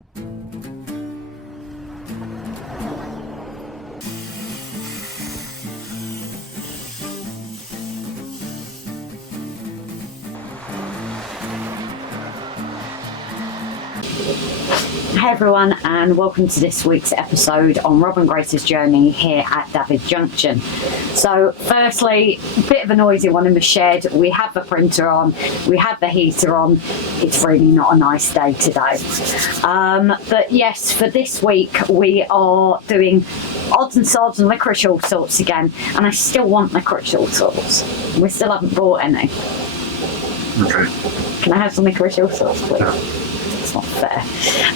Hey everyone, and welcome to this week's episode on Rob and Grace's journey here at Choberton Junction. So firstly, a bit of a noisy one in the shed. We have the printer on, we have the heater on. It's really not a nice day today. But yes, for this week we are doing odds and sods and liquorice all sorts again, and I still want liquorice all sorts. We still haven't bought any. Okay. Can I have some liquorice all sorts, please? No. Not fair.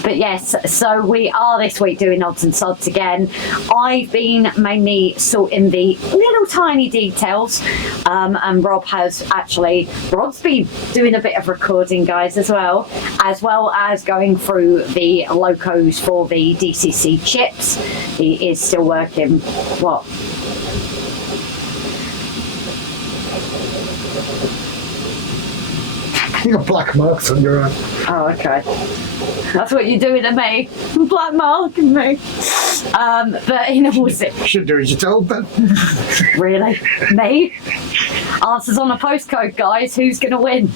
But yes, so we are this week doing odds and sods again. I've been mainly sorting the little tiny details, and Rob's been doing a bit of recording, guys, as well as going through the locos for the DCC chips. He is still working. What? You got black marks on your arm. Oh, okay. That's what you're doing to me. Black marking me. But you know what's it? Should do as you're told, then. Really? Me? Answers on a postcode, guys. Who's going to win?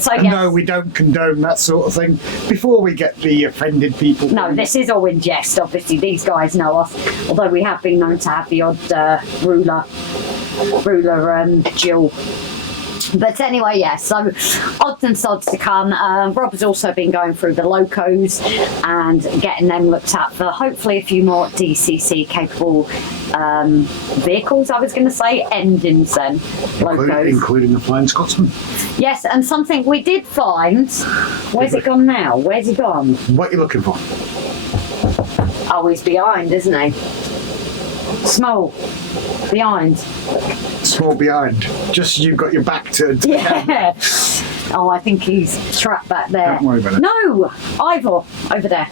So yes. No, we don't condone that sort of thing. Before we get the offended people. No, this is all in jest. Obviously, these guys know us. Although we have been known to have the odd ruler Jill. But anyway, yes, so odds and sods to come. Rob has also been going through the locos and getting them looked at for hopefully a few more DCC capable vehicles, I was going to say, engines then, locos. Including the Flying Scotsman. Yes, and something we did find. Where's it gone now? Where's he gone? What are you looking for? Oh, he's behind, isn't he? Small. Behind. Small behind. Just you've got your back turned. Yeah. Oh, I think he's trapped back there. Don't worry about it. No, Ivor, over there.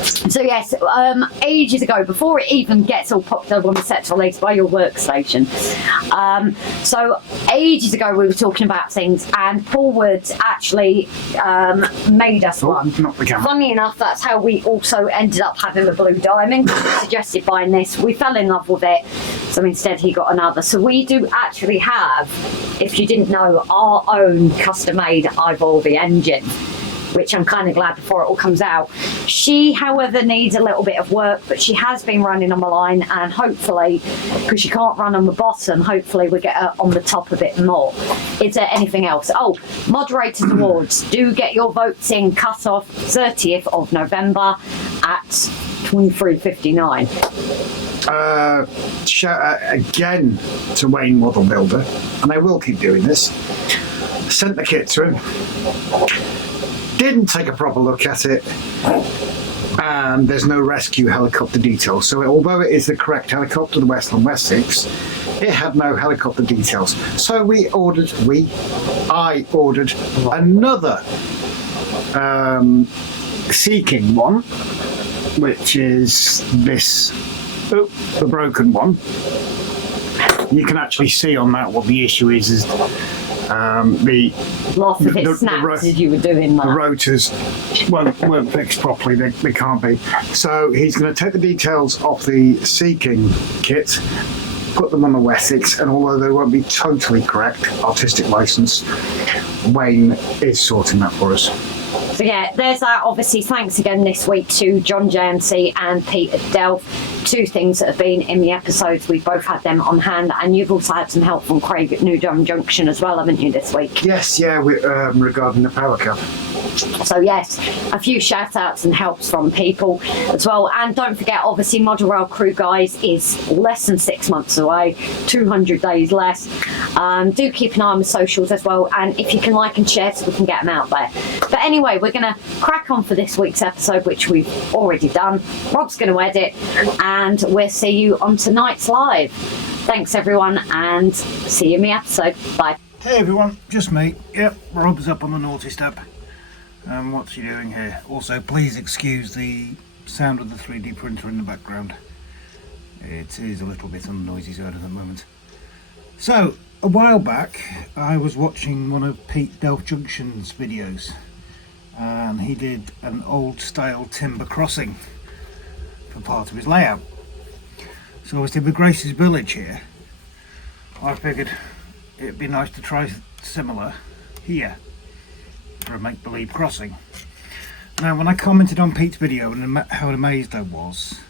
So yes, ages ago, before it even gets all popped up on the set later by your workstation. So ages ago we were talking about things, and Paul Woods actually made us one. Not the camera. Funny enough, that's how we also ended up having the blue diamond. He suggested buying this. We fell in love with it, so instead he got another. So we do actually have, if you didn't know, our own custom-made Ivor engine, which I'm kind of glad before it all comes out. She, however, needs a little bit of work, but she has been running on the line, and hopefully, because she can't run on the bottom, hopefully we get her on the top a bit more. Is there anything else? Oh, Moderators Awards. Do get your votes in, cut off 30th of November at 23:59. Shout out again to Wayne Model Builder, and I will keep doing this. Sent the kit to him. Didn't take a proper look at it, and there's no rescue helicopter details. So although it is the correct helicopter, the Westland Wessex, it had no helicopter details. So I ordered another Sea King one, which is this, the broken one. You can actually see on that what the issue is Lots of it snapped as you were doing that. The rotors weren't fixed properly, they can't be. So he's going to take the details off the Sea King kit, put them on the Wessex, and although they won't be totally correct, artistic license, Wayne is sorting that for us. So yeah, there's that. Obviously, thanks again this week to John JMC and Pete at DELPH. Two things that have been in the episodes. We've both had them on hand, and you've also had some help from Craig at New Durham Junction as well, haven't you, this week? Yes, yeah, regarding the power cap. So yes, a few shout outs and helps from people as well. And don't forget, obviously, Model Rail Crew, guys, is less than 6 months away, 200 days less. Do keep an eye on the socials as well, and if you can like and share so we can get them out there. But anyway, we're going to crack on for this week's episode, which we've already done. Rob's going to edit, and we'll see you on tonight's live. Thanks everyone, and see you in the episode. Bye. Hey everyone, just me. Yep, Rob's up on the naughty step. What's he doing here? Also, please excuse the sound of the 3D printer in the background. It is a little bit on the noisy side at the moment. So, a while back, I was watching one of Pete DELPH Junction's videos, and he did an old style timber crossing for part of his layout. So obviously with Grace's village here, I figured it'd be nice to try similar here for a make-believe crossing. Now when I commented on Pete's video and how amazed I was,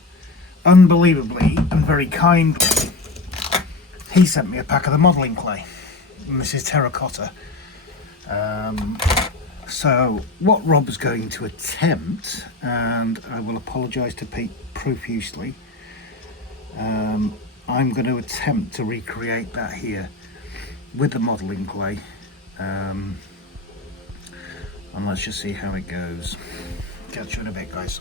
unbelievably and very kindly, he sent me a pack of the modelling clay, and this is terracotta. So what Rob's going to attempt, and I will apologise to Pete profusely, I'm going to attempt to recreate that here with the modelling clay, and let's just see how it goes. Catch you in a bit, guys.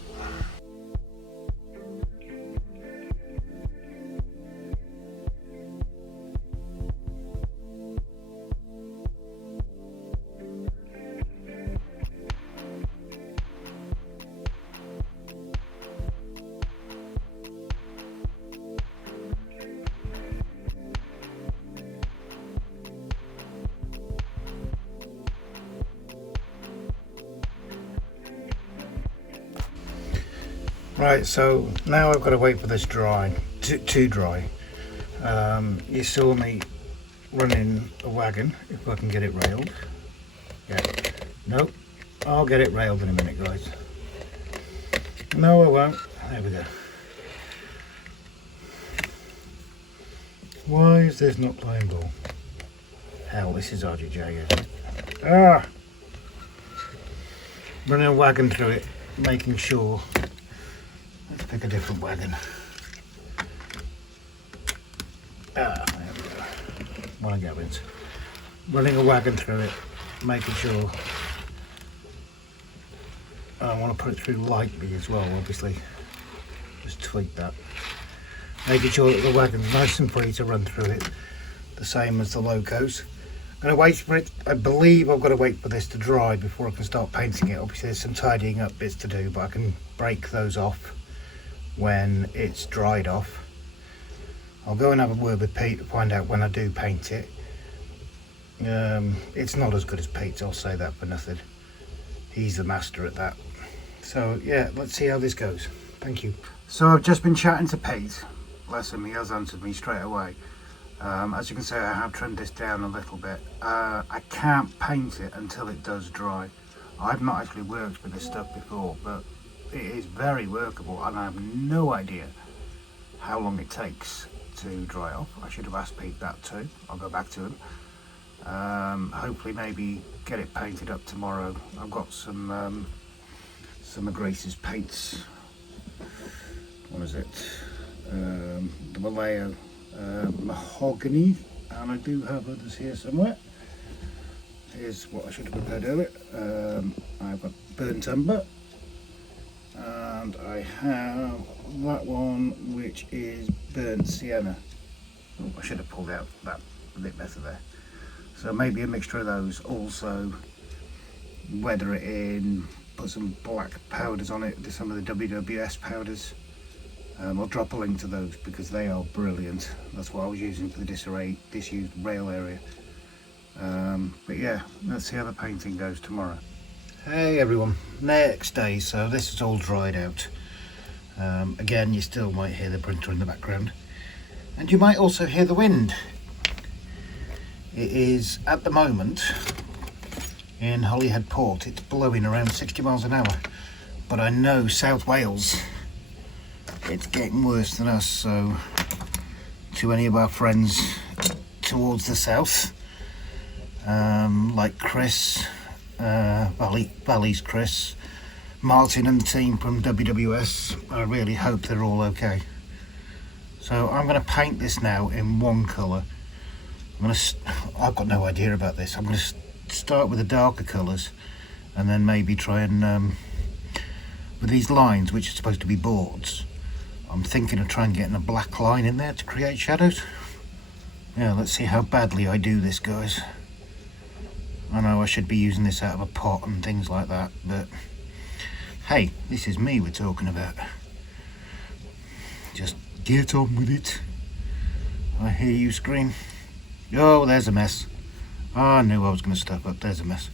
Right, so now I've got to wait for this dry, to dry. You saw me running a wagon, if I can get it railed. Yeah, nope, I'll get it railed in a minute, guys. No, I won't. There we go. Why is this not playing ball? Hell, this is RGJ, isn't it? Ah! Running a wagon through it, making sure. Let's pick a different wagon. Ah, there we go. One of Gavin's. Running a wagon through it, making sure. I want to put it through lightly as well, obviously. Just tweak that. Making sure that the wagon's nice and free to run through it. The same as the locos. I'm going to wait for it. I believe I've got to wait for this to dry before I can start painting it. Obviously there's some tidying up bits to do, but I can break those off when it's dried off. I'll go and have a word with Pete to find out when I do paint it. It's not as good as Pete's, I'll say that for nothing. He's the master at that. So yeah, let's see how this goes. Thank you. So I've just been chatting to Pete. Bless him, he has answered me straight away. As you can see, I have trimmed this down a little bit. I can't paint it until it does dry. I've not actually worked with this stuff before, but it is very workable, and I have no idea how long it takes to dry off. I should have asked Pete that too. I'll go back to him. Hopefully maybe get it painted up tomorrow. I've got some of Grace's paints. What is it? The Vallejo mahogany, and I do have others here somewhere. Here's what I should have prepared earlier. I've got burnt umber, and I have that one which is burnt sienna. Oh, I should have pulled out that a bit better there. So maybe a mixture of those. Also weather it in, put some black powders on it, some of the WWS powders. I'll drop a link to those because they are brilliant. That's what I was using for the disused rail area. But yeah, let's see how the painting goes tomorrow. Hey everyone, next day, so this is all dried out. Again, you still might hear the printer in the background, and you might also hear the wind. It is at the moment in Holyhead Port, it's blowing around 60 miles an hour, but I know South Wales, it's getting worse than us. So to any of our friends towards the south, like Chris, Valley's Chris, Martin and the team from WWS, I really hope they're all okay. So I'm going to paint this now in one colour. I've got no idea about this. I'm going to start with the darker colours and then maybe try and with these lines, which are supposed to be boards, I'm thinking of trying getting a black line in there to create shadows. Yeah, let's see how badly I do this, guys. I know I should be using this out of a pot and things like that, but hey, this is me we're talking about. Just get on with it. I hear you scream. Oh, there's a mess. Oh, I knew I was going to stuff up. There's a mess.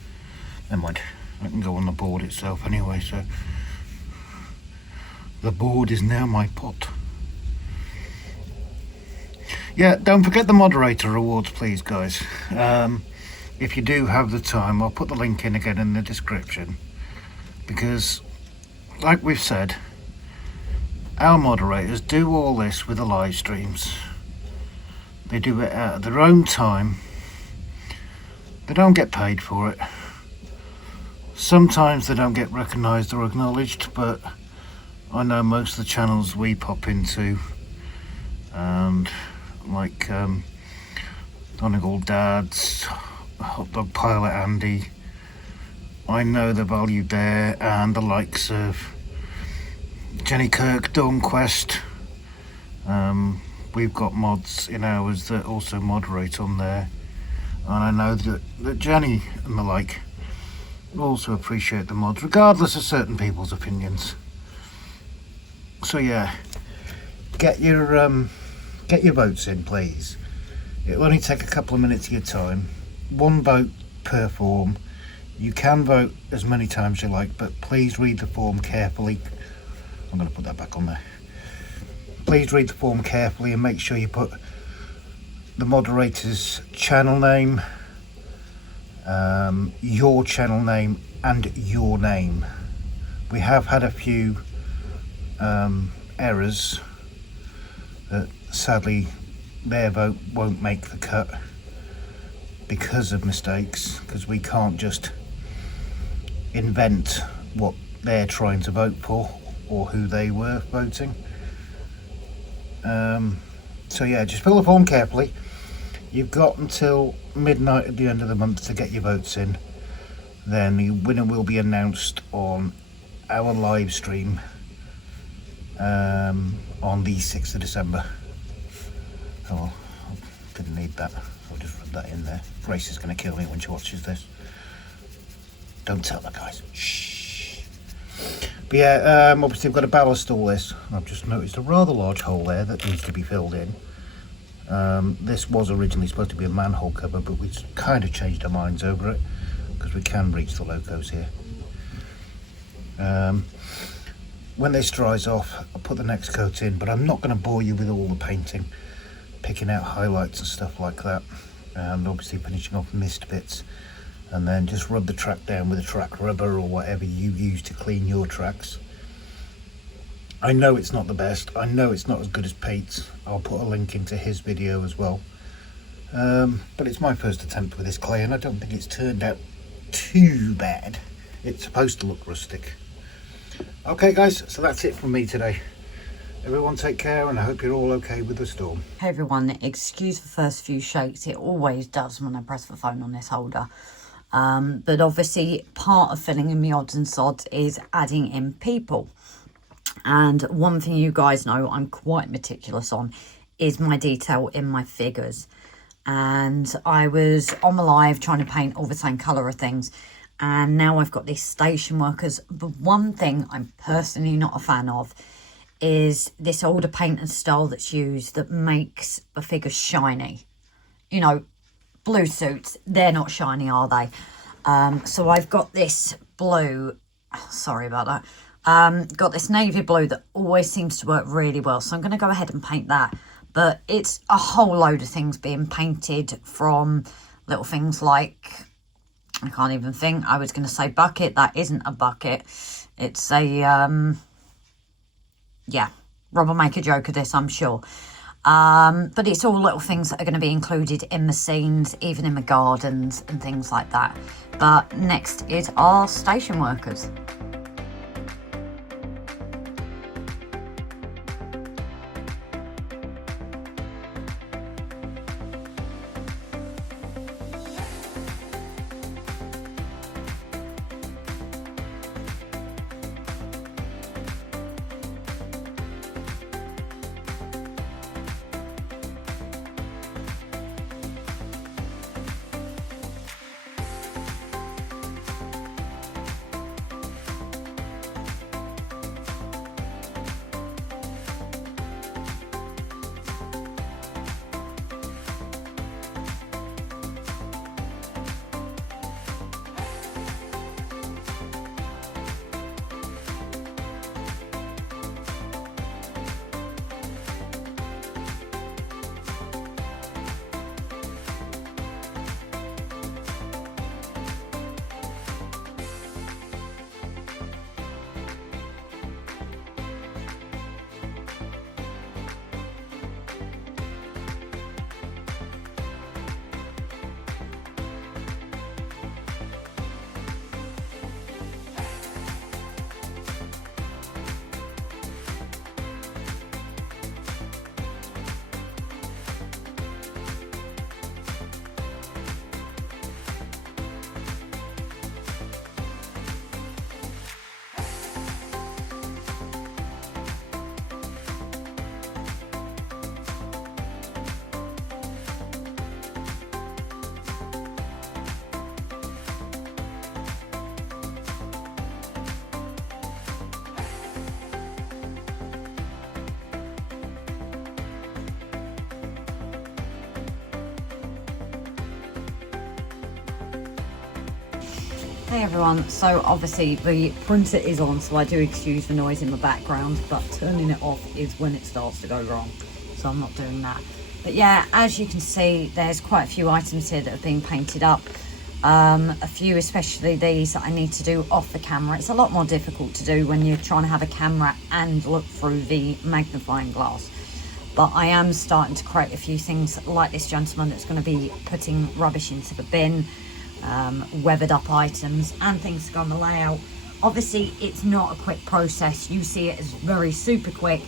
Never mind. I can go on the board itself anyway, so the board is now my pot. Yeah, don't forget the moderator awards, please, guys. If you do have the time, I'll put the link in again in the description, because like we've said, our moderators do all this with the live streams. They do it at their own time. They don't get paid for it. Sometimes they don't get recognised or acknowledged, but I know most of the channels we pop into, and like Donegal Dads, Hot Dog Pilot Andy, I know the value there, and the likes of Jenny Kirk, Dawnquest. We've got mods in ours that also moderate on there, and I know that Jenny and the like also appreciate the mods, regardless of certain people's opinions. So yeah, get your votes in, please. It'll only take a couple of minutes of your time. 1 vote per form. You can vote as many times you like, but please read the form carefully. I'm going to put that back on there. Please read the form carefully and make sure you put the moderator's channel name, your channel name, and your name. We have had a few errors that sadly their vote won't make the cut because of mistakes, because we can't just invent what they're trying to vote for or who they were voting. So yeah, just fill the form carefully. You've got until midnight at the end of the month to get your votes in. Then the winner will be announced on our live stream on the 6th of December. Oh, I didn't need that. I'll just rub that in there. Grace is going to kill me when she watches this. Don't tell her, guys. Shh. But yeah, obviously we've got to ballast all this. I've just noticed a rather large hole there that needs to be filled in. This was originally supposed to be a manhole cover, but we kind of changed our minds over it because we can reach the locos here. When this dries off, I'll put the next coat in, but I'm not going to bore you with all the painting, picking out highlights and stuff like that, and obviously finishing off mist bits, and then just rub the track down with a track rubber or whatever you use to clean your tracks. I know it's not the best, I know it's not as good as Pete's. I'll put a link into his video as well, but it's my first attempt with this clay and I don't think it's turned out too bad. It's supposed to look rustic. Okay guys, so that's it from me today. Everyone take care, and I hope you're all okay with the storm. Hey everyone, excuse the first few shakes. It always does when I press the phone on this holder. But obviously part of filling in my odds and sods is adding in people. And one thing you guys know I'm quite meticulous on is my detail in my figures. And I was on my live trying to paint all the same colour of things. And now I've got these station workers. But one thing I'm personally not a fan of is this older paint and style that's used that makes the figures shiny. You know, blue suits, they're not shiny, are they? So I've got this blue, sorry about that, got this navy blue that always seems to work really well. So I'm going to go ahead and paint that. But it's a whole load of things being painted, from little things like, I can't even think, I was going to say bucket, that isn't a bucket. It's a, yeah, Rob will make a joke of this, I'm sure. But it's all little things that are going to be included in the scenes, even in the gardens and things like that. But next is our station workers. Hey everyone, so obviously the printer is on, so I do excuse the noise in the background, but turning it off is when it starts to go wrong, so I'm not doing that. But yeah, as you can see, there's quite a few items here that have been painted up. A few, especially these, that I need to do off the camera. It's a lot more difficult to do when you're trying to have a camera and look through the magnifying glass. But I am starting to create a few things like this gentleman that's going to be putting rubbish into the bin. Weathered up items and things to go on the layout. Obviously it's not a quick process. You see it as very super quick,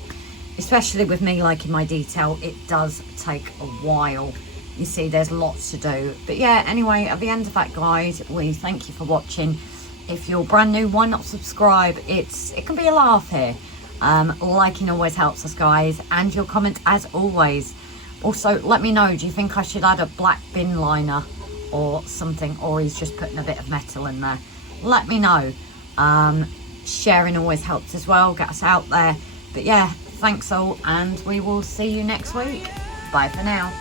especially with me liking my detail. It does take a while. You see there's lots to do, but yeah, anyway, at the end of that, guys, we thank you for watching. If you're brand new, why not subscribe? It can be a laugh here. Liking always helps us, guys, and your comment as always. Also, let me know, do you think I should add a black bin liner or something, or he's just putting a bit of metal in there? Let me know. Sharing always helps as well, get us out there. But yeah, thanks all, and we will see you next week. Bye for now.